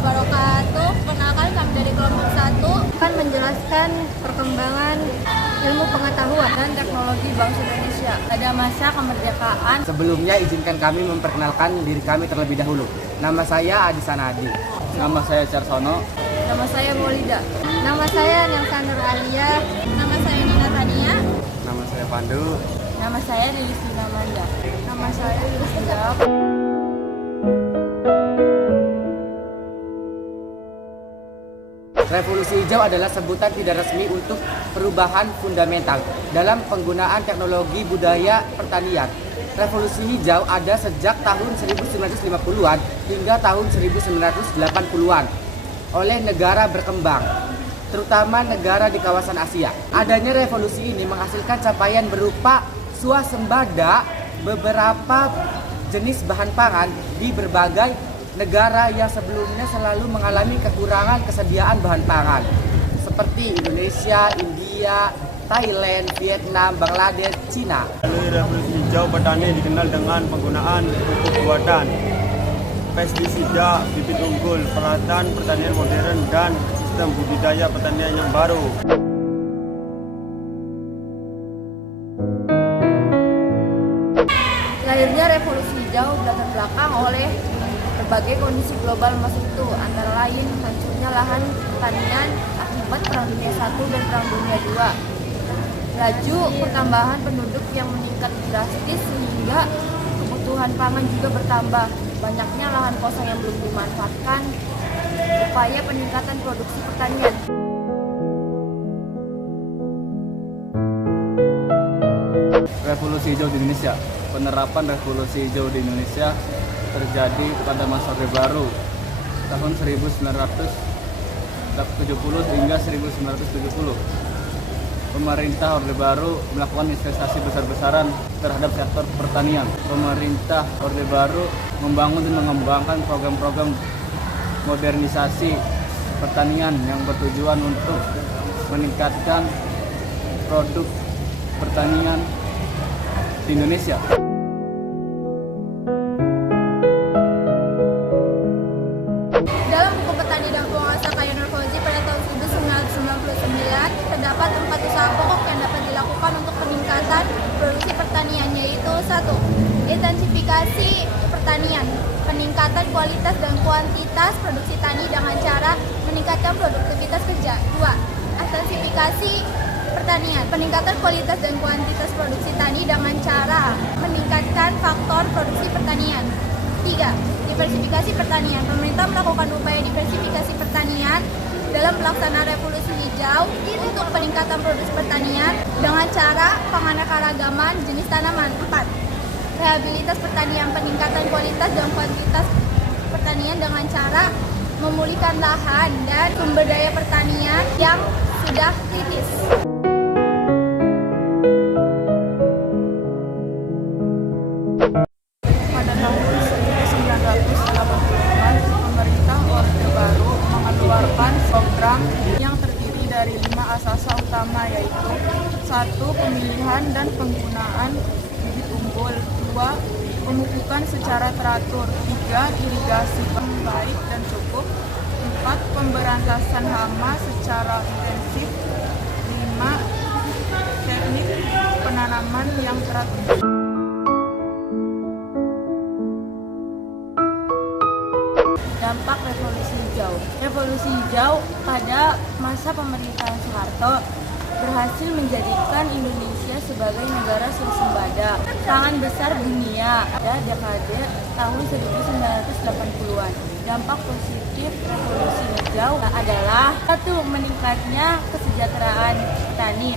wabarakatuh. Perkenalkan, kami dari kelompok 1 akan menjelaskan perkembangan ilmu pengetahuan dan teknologi bangsa Indonesia pada masa kemerdekaan. Sebelumnya izinkan kami memperkenalkan diri kami terlebih dahulu. Nama saya Adi Sanadi. Nama saya Carsono. Nama saya Maulida. Nama saya Nelsanur Alia. Nama saya Nina Tania. Nama saya Pandu. Nama saya Delis Dinamanda. Nama saya Yusda. Revolusi hijau adalah sebutan tidak resmi untuk perubahan fundamental dalam penggunaan teknologi budaya pertanian. Revolusi hijau ada sejak tahun 1950-an hingga tahun 1980-an oleh negara berkembang, terutama negara di kawasan Asia. Adanya revolusi ini menghasilkan capaian berupa swasembada beberapa jenis bahan pangan di berbagai negara yang sebelumnya selalu mengalami kekurangan kesediaan bahan pangan seperti Indonesia, India, Thailand, Vietnam, Bangladesh, Cina. Melalui revolusi hijau, petani dikenal dengan penggunaan pupuk buatan, pestisida, bibit unggul, peralatan pertanian modern, dan sistem budidaya pertanian yang baru. Lahirnya revolusi hijau berlatar belakang oleh berbagai kondisi global masa itu, antara lain hancurnya lahan pertanian akibat Perang Dunia I dan Perang Dunia II. Laju pertambahan penduduk yang meningkat drastis sehingga kebutuhan pangan juga bertambah. Banyaknya lahan kosong yang belum dimanfaatkan. Upaya peningkatan produksi pertanian. Revolusi hijau di Indonesia. Penerapan revolusi hijau di Indonesia terjadi pada masa Orde Baru tahun 1970 hingga 1970. Pemerintah Orde Baru melakukan investasi besar-besaran terhadap sektor pertanian. Pemerintah Orde Baru membangun dan mengembangkan program-program modernisasi pertanian yang bertujuan untuk meningkatkan produk pertanian di Indonesia. Dalam buku Petani dan Penguasa Kayu Nur Fauzi pada tahun 1999 terdapat 4 usaha pokok yang dapat dilakukan untuk peningkatan produksi pertanian, yaitu 1. Intensifikasi pertanian, peningkatan kualitas dan kuantitas produksi tani dengan cara meningkatkan produktivitas kerja. 2. Ekstensifikasi pertanian, peningkatan kualitas dan kuantitas produksi tani dengan cara meningkatkan faktor produksi pertanian. 3. Diversifikasi pertanian. Pemerintah melakukan upaya diversifikasi pertanian dalam pelaksanaan revolusi hijau untuk peningkatan produksi pertanian dengan cara penganekaragaman jenis tanaman. 4. Rehabilitas pertanian, peningkatan kualitas dan kuantitas pertanian dengan cara memulihkan lahan dan sumber daya pertanian yang sudah kritis. Pada tahun 1980-an, pemerintah Orde Baru mengeluarkan program yang terdiri dari 5 asasa utama, yaitu 1. Pemilihan dan penggunaan bibit unggul. 2. Pemupukan secara teratur. 3. Irigasi yang baik dan cukup. 4. Pemberantasan hama secara intensif. 5. Teknik penanaman yang teratur. Dampak revolusi hijau. Revolusi hijau pada masa pemerintahan Soeharto berhasil menjadikan Indonesia sebagai negara swasembada pangan besar dunia pada dekade tahun 1980-an. Dampak positif revolusi hijau adalah 1. Meningkatnya kesejahteraan petani.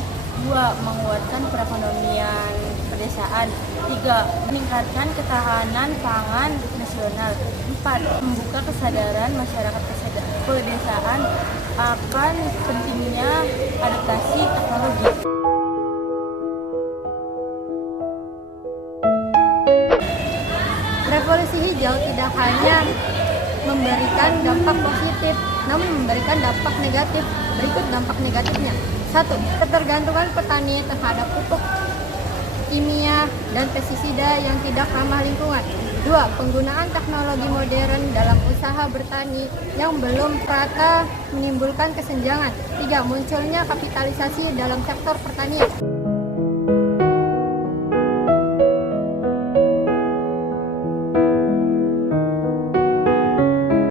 2. Menguatkan perekonomian pedesaan. 3. Meningkatkan ketahanan pangan nasional. 4. Membuka kesadaran masyarakat pedesaan akan pentingnya adaptasi teknologi. Revolusi hijau tidak hanya memberikan dampak positif, namun memberikan dampak negatif. Berikut dampak negatifnya. 1. Ketergantungan petani terhadap pupuk kimia dan pestisida yang tidak ramah lingkungan. 2. Penggunaan teknologi modern dalam usaha bertani yang belum rata menimbulkan kesenjangan. 3. Munculnya kapitalisasi dalam sektor pertanian.